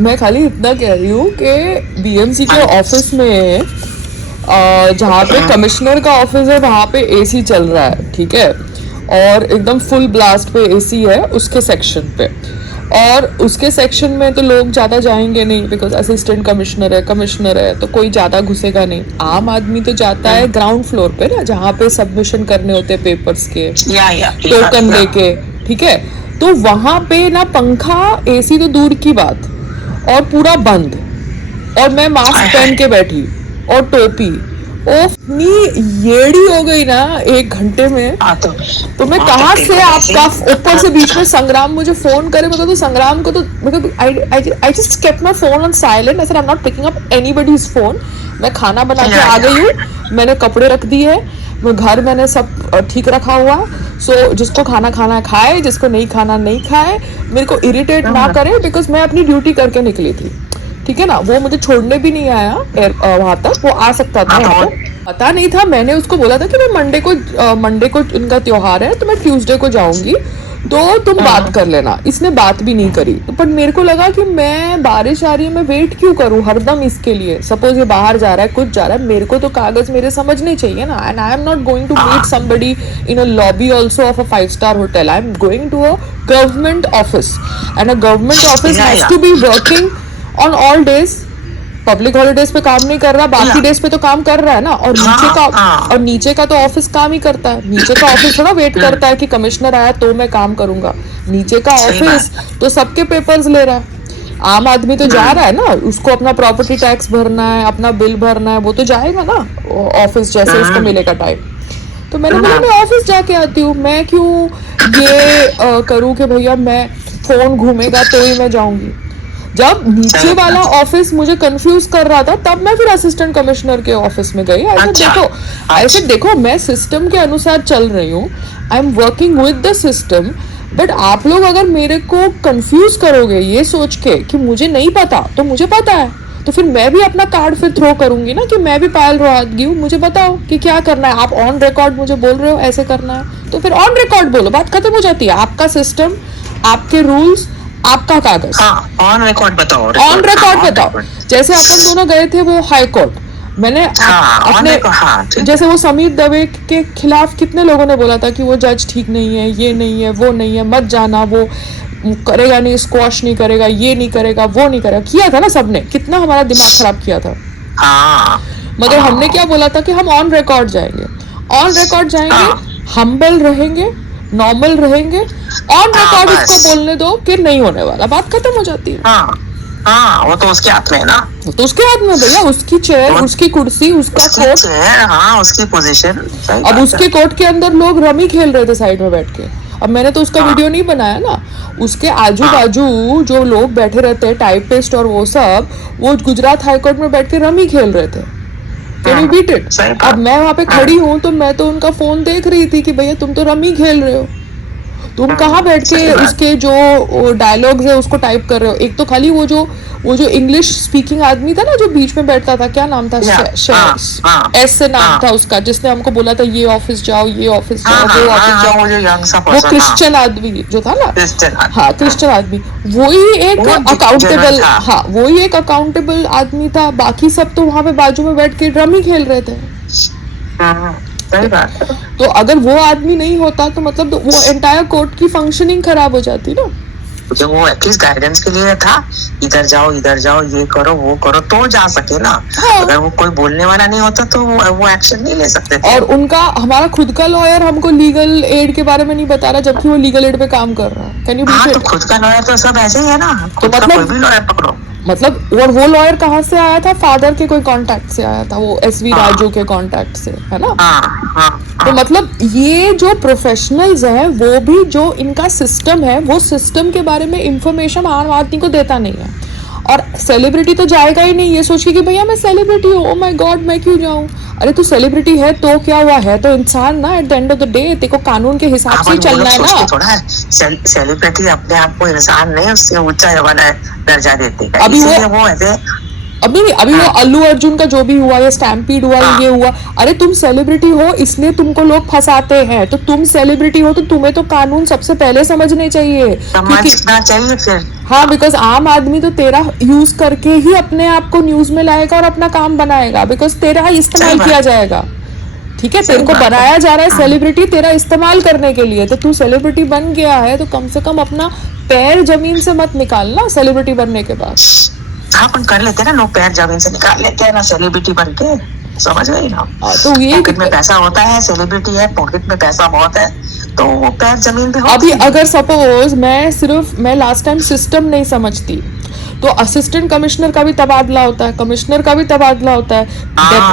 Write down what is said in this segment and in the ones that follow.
मैं खाली इतना कह रही हूँ कि बीएमसी के ऑफिस में जहाँ पे कमिश्नर का ऑफिस है वहाँ पे एसी चल रहा है, ठीक है, और एकदम फुल ब्लास्ट पे एसी है उसके सेक्शन पे। और उसके सेक्शन में तो लोग ज़्यादा जाएंगे नहीं, बिकॉज असिस्टेंट कमिश्नर है तो कोई ज़्यादा घुसेगा नहीं। आम आदमी तो जाता है ग्राउंड फ्लोर पे ना, जहाँ पे सबमिशन करने होते हैं पेपर्स के, टोकन लेके, ठीक है। तो वहाँ पे ना पंखा, एसी तो दूर की बात, और पूरा बंद, और मैं मास्क पहन के बैठी और टोपी, इतनी येड़ी हो गई ना 1 घंटे में। तो मैं कहाँ से आपका ऊपर से बीच में संग्राम मुझे फोन करे, मतलब तो संग्राम को तो मतलब I just kept my phone on silent, I said I am not picking up anybody's phone. मैं खाना बना के आ गई हूँ, मैंने कपड़े रख दिए है, मैं घर मैंने सब ठीक रखा हुआ। सो जिसको खाना खाना खाए, जिसको नहीं खाना नहीं खाए, मेरे को इरिटेट ना करे, बिकॉज मैं अपनी ड्यूटी करके निकली थी, ठीक है ना। वो मुझे छोड़ने भी नहीं आया वहां तक, वो आ सकता था यहाँ पे, पता नहीं था। मैंने उसको बोला था कि मैं मंडे को इनका त्योहार है तो मैं ट्यूसडे को जाऊंगी, तो तुम बात कर लेना। इसने बात भी नहीं करी। पर मेरे को लगा कि मैं, बारिश आ रही है, मैं वेट क्यों करूं हरदम इसके लिए। सपोज ये बाहर जा रहा है, कुछ जा रहा है, मेरे को तो कागज मेरे समझने चाहिए ना। And I am not going to meet somebody in a lobby also of a 5-star hotel. I am going to a government office, and a government office has to be working on all days. Public holidays पे काम नहीं कर रहा, बाकी days पे तो काम कर रहा है ना। और नीचे का तो ऑफिस काम ही करता है। नीचे का ऑफिस थोड़ा वेट करता है कि कमिश्नर आया तो मैं काम करूंगा। नीचे का ऑफिस तो सबके पेपर्स ले रहा है। आम आदमी तो जा रहा है ना, उसको अपना प्रॉपर्टी टैक्स भरना है, अपना बिल भरना है, वो तो जाएगा ना ऑफिस, जैसे उसको मिलेगा टाइम। तो मैंने बोला मैं ऑफिस जाके आती हूँ, मैं क्यों ये करूँ कि भैया मैं फोन घूमेगा तो ही मैं जाऊंगी। जब नीचे वाला ऑफिस मुझे कंफ्यूज कर रहा था, तब मैं फिर असिस्टेंट कमिश्नर के ऑफिस में गई। ऐसे देखो मैं सिस्टम के अनुसार चल रही हूँ, I am working with the system. But आप लोग अगर मेरे को कंफ्यूज करोगे ये सोच के कि मुझे नहीं पता, तो मुझे पता है, तो फिर मैं भी अपना कार्ड फिर थ्रो करूंगी ना कि मैं भी पायल रोहतगी हूँ, मुझे बताओ कि क्या करना है। आप ऑन रिकॉर्ड मुझे बोल रहे हो ऐसे करना है, तो फिर ऑन रिकॉर्ड बोलो, बात खत्म हो जाती है। आपका सिस्टम, आपके रूल्स, आपका कागज, ऑन रिकॉर्ड बताओ, ऑन रिकॉर्ड बताओ। जैसे अपन दोनों गए थे वो हाई कोर्ट, मैंने अपने जैसे वो समीर दवे के खिलाफ कितने लोगों ने बोला था कि वो जज ठीक नहीं है, ये नहीं है, वो नहीं है, मत जाना, वो करेगा नहीं, स्क्वॉश नहीं करेगा, ये नहीं करेगा, वो नहीं करेगा, किया था ना सबने, कितना हमारा दिमाग खराब किया था। मगर हमने क्या बोला था कि हम ऑन रिकॉर्ड जाएंगे, ऑन रिकॉर्ड जाएंगे, हम्बल रहेंगे, नॉर्मल रहेंगे, ऑन रिकॉर्ड उसको बोलने दो कि नहीं होने वाला, बात खत्म हो जाती है। वो तो उसके हाथ में है ना, वो तो उसके हाथ में भैया, उसकी चेयर, उसकी कुर्सी, उसका कोर्ट, उसकी पोजीशन। अब उसके कोर्ट के अंदर लोग रमी खेल रहे थे साइड में बैठ के। अब मैंने तो उसका वीडियो नहीं बनाया ना, उसके आजू बाजू जो लोग बैठे रहते हैं टाइपिस्ट और वो सब, वो गुजरात हाईकोर्ट में बैठ के रमी खेल रहे थे। Can you beat it? अब मैं वहां पे खड़ी हूँ तो मैं तो उनका फोन देख रही थी कि भैया तुम तो रमी खेल रहे हो, तुम कहाँ बैठ के उसके जो डायलॉग्स है उसको टाइप कर रहे हो। एक तो खाली वो जो इंग्लिश स्पीकिंग आदमी था ना जो बीच में बैठता था, क्या नाम था, एस से नाम था उसका, जिसने हमको बोला था ये ऑफिस जाओ, ये ऑफिस जाओ, वो ऑफिस जाओ, वो क्रिश्चियन आदमी जो था ना, हाँ क्रिश्चियन आदमी, वही एक अकाउंटेबल, हाँ वही एक अकाउंटेबल आदमी था। बाकी सब तो वहां पे बाजू में बैठ के रमी खेल रहे थे। तो अगर वो आदमी नहीं होता तो मतलब वो एंटायर कोर्ट की फंक्शनिंग खराब हो जाती ना। जो वो एटलीस्ट गाइडेंस के लिए था, इधर जाओ, ये करो, वो करो, तो जा सके ना। अगर वो कोई बोलने वाला नहीं होता तो वो एक्शन नहीं ले सकते थे। और उनका, हमारा खुद का लॉयर हमको लीगल एड के बारे में नहीं बता रहा, जबकि वो लीगल एड पे काम कर रहा है। Can you beat it? तो खुद का लॉयर तो सब ऐसे ही है ना, तो मतलब कोई भी लॉयर पकड़ो, मतलब और वो लॉयर कहाँ से आया था? फादर के कोई कांटेक्ट से आया था, वो एसवी राजू के कांटेक्ट से, है ना। तो मतलब ये जो प्रोफेशनल्स हैं, वो भी जो इनका सिस्टम है, वो सिस्टम के बारे में इंफॉर्मेशन आम आदमी को देता नहीं है। और सेलिब्रिटी तो जाएगा ही नहीं ये सोच के कि भैया मैं सेलिब्रिटी हूँ, ओ माय गॉड मैं क्यों जाऊँ। अरे तू सेलिब्रिटी है तो क्या हुआ, है तो इंसान ना, at the end of the day तेरे को कानून के हिसाब से चलना है ना। सेलिब्रिटी अपने आप को इंसान नहीं, उससे ऊंचा दर्जा देते हैं। अभी वो ऐसे अभी नहीं, अभी वो अल्लू अर्जुन का जो भी हुआ, या स्टैम्पीड हुआ, हाँ। ये हुआ, अरे तुम सेलिब्रिटी हो इसलिए तुमको लोग फंसाते हैं, तो तुम सेलिब्रिटी हो तो तुम्हें तो कानून सबसे पहले समझने चाहिए, क्योंकि समझना चाहिए फिर। हाँ, बिकॉज आम आदमी तो तेरा यूज करके ही अपने आप को न्यूज में लाएगा और अपना काम बनाएगा, बिकॉज तेरा इस्तेमाल बात। किया जाएगा। ठीक है, सही तेरे को बात है। बनाया जा रहा है हाँ। सेलिब्रिटी तेरा इस्तेमाल करने के लिए, तो तू सेलिब्रिटी बन गया है तो कम से कम अपना पैर जमीन से मत निकालना सेलिब्रिटी बनने के बाद। हाँ, अपन कर लेते हैं ना, लोग पैर जमीन से निकाल लेते हैं ना सेलिब्रिटी बन के, समझ गई ना। तो ये पॉकेट में पैसा होता है, सेलिब्रिटी है, पॉकेट में पैसा बहुत है, तो वो पैर जमीन पे होते अभी हैं। अगर सपोज मैं लास्ट टाइम सिस्टम नहीं समझती, तो असिस्टेंट कमिश्नर का भी तबादला होता है, कमिश्नर का भी तबादला होता है,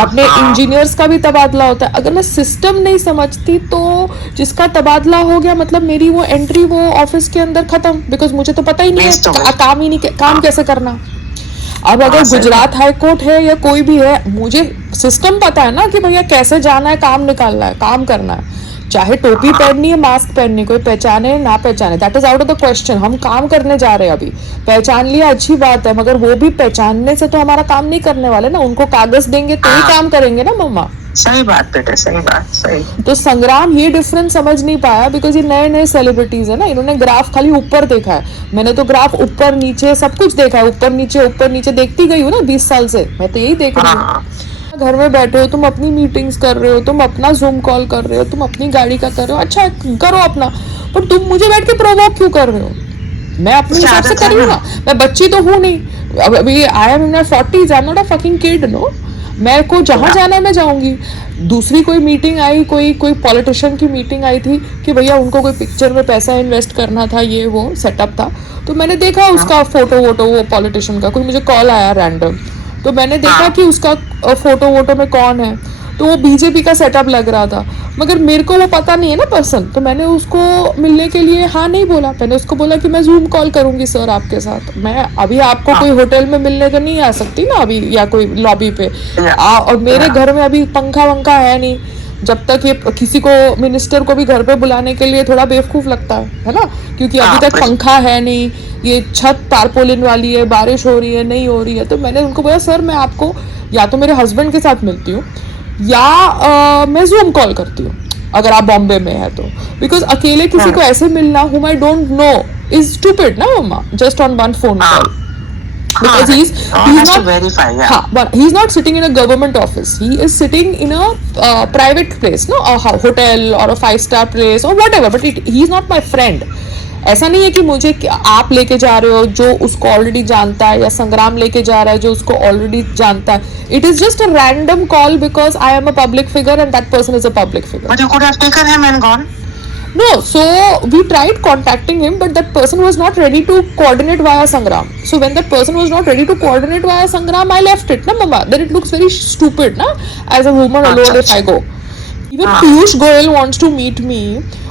अपने इंजीनियर्स का भी तबादला होता है। अगर मैं सिस्टम नहीं समझती तो जिसका तबादला हो गया मतलब मेरी वो एंट्री वो ऑफिस के अंदर खत्म, बिकॉज मुझे तो पता ही नहीं Waste हो है गई। काम ही नहीं, काम कैसे करना। अब अगर सही गुजरात हाई कोर्ट है या कोई भी है, मुझे सिस्टम पता है ना कि भैया कैसे जाना है, काम निकालना है, काम करना है, चाहे टोपी पहननी है, मास्क पहननी, कोई पहचाने ना पहचाने, that is out of the question. हम काम करने जा रहे हैं, अभी पहचान लिया अच्छी बात है, मगर वो भी पहचानने से तो हमारा काम नहीं करने वाले ना, उनको कागज देंगे तो ही काम करेंगे ना मम्मा। सही बात बेटे, सही बात, सही। तो संग्राम ये डिफरेंस समझ नहीं पाया, बिकॉज ये नए नए सेलिब्रिटीज है ना, इन्होंने ग्राफ खाली ऊपर देखा है, मैंने तो ग्राफ ऊपर नीचे सब कुछ देखा है, ऊपर नीचे देखती गई हूँ ना 20 साल से, मैं तो यही देख रही हूँ। घर में बैठे हो तुम, अपनी मीटिंग्स कर रहे हो, तुम अपना जूम कॉल कर रहे हो, तुम अपनी गाड़ी का कर रहे हो, अच्छा करो अपना, पर तुम मुझे बैठ के प्रोवोक क्यों कर रहे हो? मैं अपने हिसाब से कर रही हूँ ना, मैं बच्ची तो हूँ नहीं, अभी I am in my 40s, I am not a fucking kid, no. मैं को जहाँ जाना है मैं जाऊंगी। दूसरी कोई मीटिंग आई, कोई पॉलिटिशियन की मीटिंग आई थी कि भैया उनको कोई पिक्चर में पैसा इन्वेस्ट करना था, ये वो सेटअप था, तो मैंने देखा उसका फोटो वोटो, वो पॉलिटिशियन का कोई मुझे कॉल आया रैंडम, तो मैंने देखा कि उसका फोटो वोटो में कौन है, तो वो बीजेपी का सेटअप लग रहा था, मगर मेरे को वो पता नहीं है ना पर्सन, तो मैंने उसको मिलने के लिए हाँ नहीं बोला, मैंने उसको बोला कि मैं जूम कॉल करूंगी सर आपके साथ, मैं अभी आपको कोई होटल में मिलने तो नहीं आ सकती ना अभी, या कोई लॉबी पे और मेरे घर में अभी पंखा वंखा है नहीं, जब तक ये किसी को मिनिस्टर को भी घर पे बुलाने के लिए थोड़ा बेवकूफ लगता है ना, क्योंकि अभी तक पंखा है नहीं, ये छत तारपोलिन वाली है, बारिश हो रही है नहीं हो रही है, तो मैंने उनको बोला सर मैं आपको या तो मेरे हस्बैंड के साथ मिलती हूँ या मैं जूम कॉल करती हूँ अगर आप बॉम्बे में है तो, बिकॉज अकेले किसी को ऐसे मिलना whom I don't know is stupid ना मम्मा, just on one phone call. Because he's not verify, yeah. but he's not sitting in a government office, he is sitting in a private place, no, a hotel or a 5-star place or whatever, but he's not my friend. ऐसा नहीं है कि मुझे आप लेके जा रहे हो जो उसको ऑलरेडी जानता है, या संग्राम लेके जा रहा है जो उसको ऑलरेडी जानता है, it is just a random call because I am a public figure and that person is a public figure. But you could have taken him and gone. No, so we tried contacting him, but that person was not ready to coordinate via Sangram. So when that person was not ready to coordinate via Sangram, I left it, na mama. Then it looks very stupid, na, as a woman alone if I go. Even Piyush Goyal wants to meet me,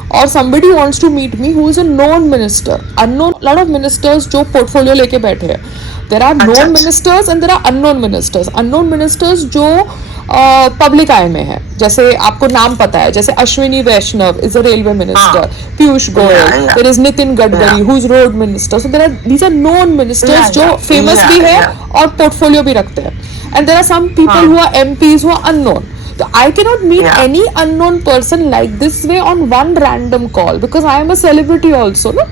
or somebody wants to meet me who is a known minister. Unknown, lot of ministers जो portfolio लेके बैठे हैं. There are known ministers and there are unknown ministers. Unknown ministers जो public eye में है, जैसे आपको नाम पता है, जैसे Ashwini Vaishnaw is a railway minister, Piyush Goyal, there is Nitin Gadkari who is road minister, so there are these are known ministers जो फेमस भी है और पोर्टफोलियो भी रखते हैं, and there are some people who are MPs who are unknown. So I cannot meet any unknown person like this way on one random call because I am a celebrity also, no?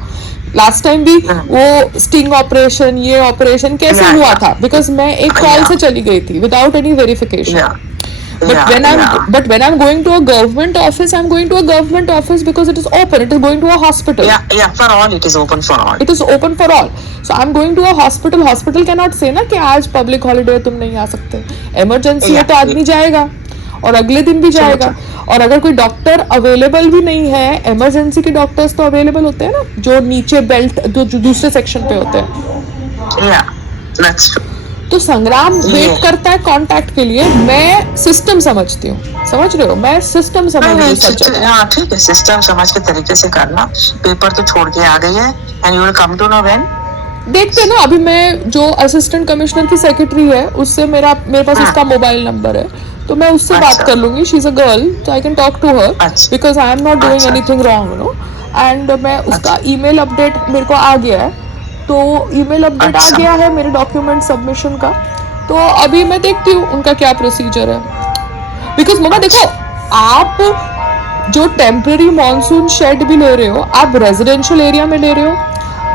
Last time भी वो sting operation, ये operation कैसे हुआ था, because मैं एक call से चली गई थी without any verification. But when I'm going to a government office, I'm going to a government office because it is open. It is going to a hospital. Yeah, for all. It is open for all. It is open for all. So I'm going to a hospital. Hospital cannot say ना कि आज public holiday तुम नहीं आ सकते. Emergency है तो आदमी जाएगा और अगले दिन भी जाएगा. और अगर कोई डॉक्टर अवेलेबल भी नहीं है, इमरजेंसी के डॉक्टर्स तो अवेलेबल होते हैं ना, जो नीचे बेल्ट जो दूसरे सेक्शन पे होते हैं. Yeah, that's true. तो संग्राम वेट करता है कांटेक्ट के लिए. मैं सिस्टम समझती हूँ, समझ रहे हो, मैं सिस्टम समझती हूँ. हाँ ठीक है, सिस्टम समझ के तरीके से करना. पेपर तो छोड़ के आ गई है and you will come to know when. देखते ना, अभी मैं जो असिस्टेंट कमिश्नर की सेक्रेटरी है उससे मेरे पास उसका मोबाइल नंबर है, तो मैं उससे बात कर लूंगी. She is a girl, so I can talk to her because I am not doing anything wrong, you know. And मैं उसका ईमेल अपडेट मेरे को आ गया है, तो ईमेल अपडेट आ गया है मेरे डॉक्यूमेंट सबमिशन का, तो अभी मैं देखती हूँ उनका क्या प्रोसीजर है। बिकॉज मम्मा देखो, आप जो टेम्पररी मॉनसून शेड भी ले रहे हो, आप रेजिडेंशियल एरिया में ले रहे हो,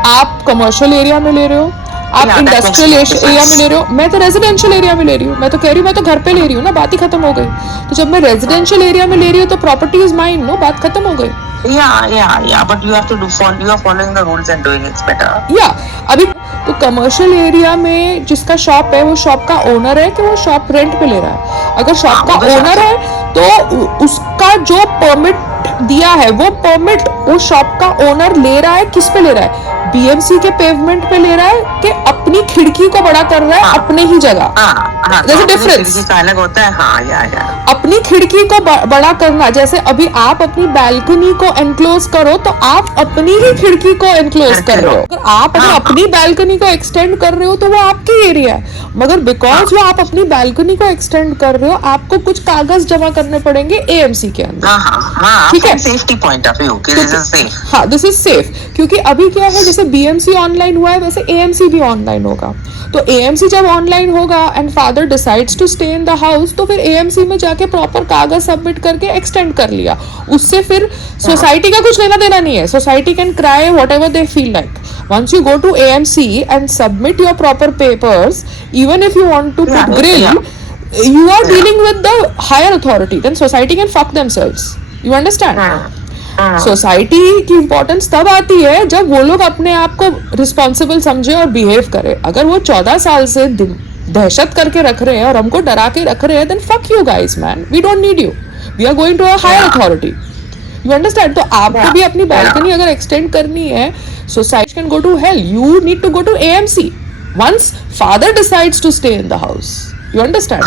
आप कमर्शियल एरिया में ले रहे हो, आप Yeah, that makes industrial area में difference. ले रहे हो। मैं तो रेजिडेंशियल एरिया में ले रही हूँ, मैं तो कह रही हूँ मैं तो घर पे ले रही हूँ ना, बात ही खत्म हो गई। तो जब मैं रेजिडेंशियल एरिया में ले रही हूँ तो प्रॉपर्टी इज माइन, नो, बात खत्म हो गई। Yeah, but you have to you are following the rules and doing it better. या अभी तो कमर्शियल एरिया में जिसका शॉप है, वो शॉप का ओनर है कि वो शॉप रेंट पे ले रहा है? अगर शॉप का वो तो ओनर है तो उसका जो परमिट दिया है, वो परमिट वो शॉप का ओनर ले रहा है, किस पे ले रहा है? बीएमसी के पेवमेंट पे ले रहा है कि अपनी खिड़की को बड़ा कर रहा है अपने ही जगह? There's a difference. खिड़की का अलग होता है। हाँ, या अपनी खिड़की को बड़ा करना, जैसे अभी आप अपनी बालकनी को एनक्लोज करो तो आप अपनी ही खिड़की को एनक्लोज कर रहे हो। अगर अपनी बालकनी को एक्सटेंड कर रहे हो तो वो आपकी एरिया है, मगर बिकॉज वो आप अपनी बालकनी को एक्सटेंड कर रहे हो, आपको कुछ कागज जमा करने पड़ेंगे एएमसी के अंदर। ठीक है, सेफ्टी पॉइंट ऑफ व्यू, हाँ, दिस इज सेफ। क्योंकि अभी क्या है, जैसे बीएमसी ऑनलाइन हुआ है वैसे एएमसी भी ऑनलाइन होगा। तो एएमसी जब ऑनलाइन होगा and father decides to stay in the house, तो फिर एएमसी में जाके प्रॉपर कागज सबमिट करके एक्सटेंड कर लिया। उससे फिर सोसाइटी का कुछ लेना देना नहीं है। Society can cry whatever they feel like. Once you go to AMC and submit your proper papers, even if you want to put grill, you are dealing with the higher authority, then society can fuck themselves. You understand? Society की importance तब आती है जब वो लोग अपने आप को रिस्पॉन्सिबल समझे और बिहेव करे। अगर वो 14 साल से दहशत करके रख रहे हैं और हमको डरा के रख रहे हैं, then fuck you guys, man. We don't need you. We are going to a higher authority. You understand? तो आपको भी अपनी बालकनी अगर एक्सटेंड करनी है, society can go to hell. You need to go to AMC once father decides to stay in the house. You understand?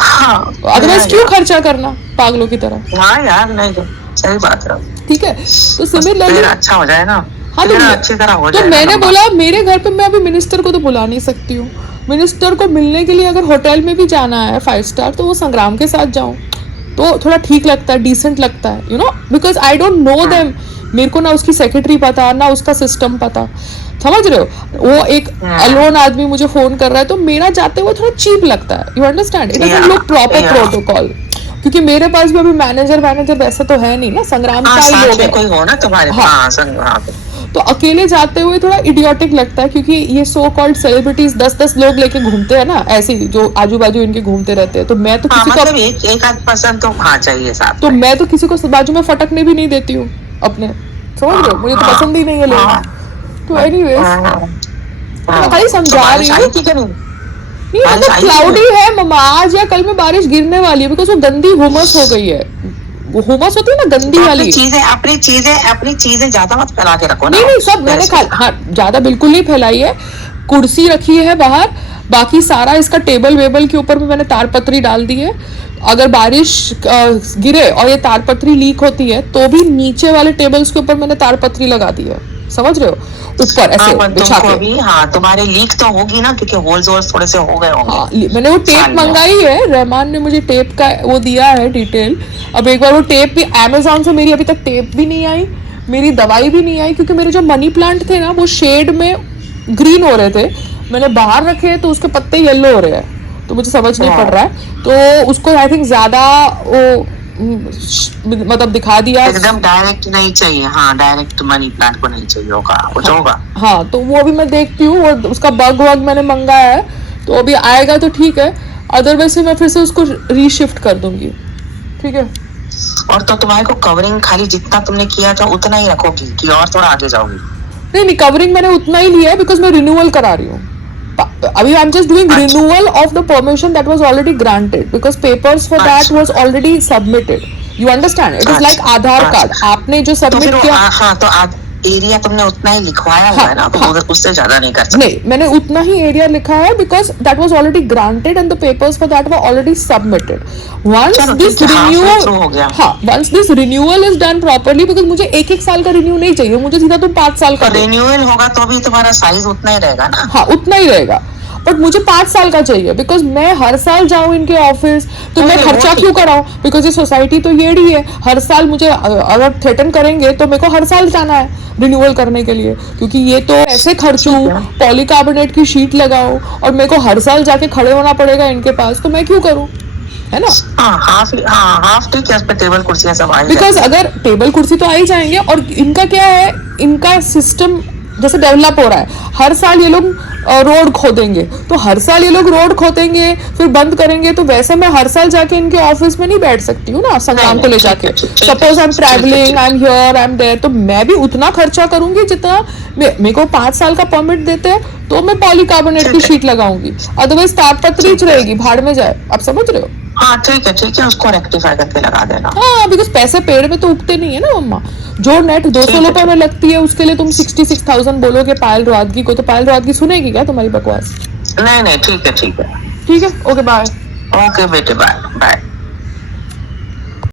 Otherwise क्यों खर्चा करना पागलों की तरह? हाँ यार, नहीं तो सही बात है। ठीक है, तो सिमिलरली अच्छा हो जाए ना। हाँ, तो अच्छी तरह हो जाए। तो मैंने बोला मेरे घर पे मैं अभी मिनिस्टर को तो बुला नहीं सकती हूँ। मिनिस्टर को मिलने के लिए अगर होटल में भी जाना है 5 स्टार, तो वो संग्राम के साथ जाऊँ तो थोड़ा ठीक लगता है, डिसेंट लगता है, you know, because I don't know them. मेरे को ना उसकी सेक्रेटरी पता, ना उसका सिस्टम पता, समझ रहे हो? वो एक अलोन आदमी मुझे फोन कर रहा है, तो मेरा जाते हुए थोड़ा चीप लगता है। You understand? It doesn't look proper protocol. क्योंकि मेरे पास भी अभी मैनेजर वैसा तो है नहीं ना, संग्राम का ही लोग है। कोई हो ना तुम्हारे पास। तो अकेले जाते हुए थोड़ा इडियोटिक लगता है, क्योंकि ये सो कॉल्ड सेलिब्रिटीज 10-10 लोग लेके घूमते हैं ना, ऐसे जो आजू बाजू इनके घूमते रहते हैं। तो मैं तो किसी को एक आध पर्सन तो चाहिए साथ। तो मैं तो किसी को बाजू में फटकने भी नहीं देती हूँ अपने, समझ रहे हो? मुझे तो पसंद ही नहीं है लोग। तो एनीवेज मैं खाली समझा रही हूँ। नहीं, मतलब क्लाउडी है मम्मा, आज या कल में बारिश गिरने वाली है, बिकॉज वो गंदी हुमस हो गई है। वो हुमस होती है ना गंदी वाली। अपनी चीजें ज्यादा मत फैला के रखो ना। नहीं, सब मैंने हाँ, ज्यादा बिल्कुल नहीं फैलाई है। कुर्सी रखी है बाहर, बाकी सारा इसका टेबल वेबल के ऊपर में मैंने तारपत्री डाल दी है। अगर बारिश गिरे और ये तारपत्री लीक होती है तो भी नीचे वाले टेबल्स के ऊपर मैंने तारपत्री लगा दी है, समझ रहे हो? ऊपर ऐसे बिछा के। हाँ, तुम्हारे लीक तो होगी ना, क्योंकि होल्स थोड़े से हो गए होंगे। हाँ, मैंने वो टेप मंगाई है, रहमान ने मुझे टेप का वो दिया है डिटेल। अब एक बार वो टेप भी अमेज़न से, मेरी अभी तक टेप भी नहीं आई, मेरी दवाई भी नहीं आई, क्योंकि मेरे जो मनी प्लांट थे ना वो शेड में ग्रीन हो रहे थे। मैंने बाहर रखे तो उसके पत्ते येलो हो रहे हैं, तो मुझे समझ नहीं पड़ रहा है। तो उसको आई थिंक ज्यादा वो मतलब दिखा दिया, एकदम डायरेक्ट नहीं चाहिए। हाँ, डायरेक्ट मनी प्लांट को नहीं चाहिए होगा, कुछ होगा। हाँ, तो वो भी मैं देखती हूँ। और उसका बग वग मैंने मंगाया है, तो अभी आएगा तो ठीक है, अदरवाइज से मैं फिर से उसको रीशिफ्ट कर दूंगी। ठीक है। और तो तुम्हारे को कवरिंग खाली जितना तुमने किया था उतना ही रखोगी कि और थोड़ा आगे जाओगी? नहीं, कवरिंग मैंने उतना ही लिया है, बिकॉज मैं रिन्यूअल करा रही हूँ अभी। I am just doing renewal of the permission that was already granted, because papers for that was already submitted. You understand? It is like Aadhaar card, आपने जो सबमिट किया। हाँ, तो एरिया तुमने उतना ही लिखवाया हुआ है ना, तो उससे ज्यादा नहीं कर सकते। नहीं, मैंने उतना ही एरिया लिखा है, because that was already granted and the papers for that were already submitted. Once this renewal, हाँ, once this renewal is done properly, because मुझे 1-1 साल का रिन्यू नहीं चाहिए, मुझे सीधा तो 5 साल का रिन्यूअल होगा तो भी तुम्हारा साइज उतना ही रहेगा ना। हाँ, उतना ही रहेगा, बट मुझे 5 साल का चाहिए, बिकॉज मैं हर साल जाऊं इनके ऑफिस, तो मैं नहीं, वो खर्चा ठीक क्यों कराऊं? बिकॉज ये सोसाइटी तो येड़ी है, हर साल मुझे अगर थ्रेटन करेंगे तो मेरे को हर साल जाना है रिन्यूअल करने के लिए, क्योंकि ये तो ऐसे खर्चूं, ठीक है। पॉलीकार्बोनेट की शीट लगाओ और मेरे को हर साल जाके खड़े होना पड़ेगा इनके पास, तो मैं क्यों करूं, है ना? हाफ ठीक है, उस पे टेबल कुर्सियां सब आई बिकॉज जाती हैं। अगर टेबल कुर्सी तो आ ही जाएंगे, और इनका क्या है, इनका सिस्टम जैसे डेवलप हो रहा है, हर साल ये लोग रोड खोदेंगे, तो हर साल ये लोग रोड खोदेंगे फिर बंद करेंगे, तो वैसे मैं हर साल जाके इनके ऑफिस में नहीं बैठ सकती हूँ ना संग्राम को ले जाके। Suppose I am travelling, I am here, I am there, तो मैं भी उतना खर्चा करूंगी जितना मेरे को 5 साल का परमिट देते हैं, तो मैं पॉलीकार्बोनेट की शीट लगाऊंगी, अदरवाइज ताड़पत्री रहेगी, भाड़ में जाए। आप समझ रहे हो? हाँ ठीक है, उसको रेक्टिफाई करके लगा देना। हाँ, बिकॉज पैसे पेड़ में तो उगते नहीं है ना मम्मा। जो नेट 200 रुपए में लगती है, उसके लिए तुम 66,000 बोलोगे पायल रोहतगी को, तो पायल रोहतगी सुनेगी क्या तुम्हारी बकवास? नहीं ठीक है। ठीक है, ओके बाय। ओके बेटे, बाय बाय।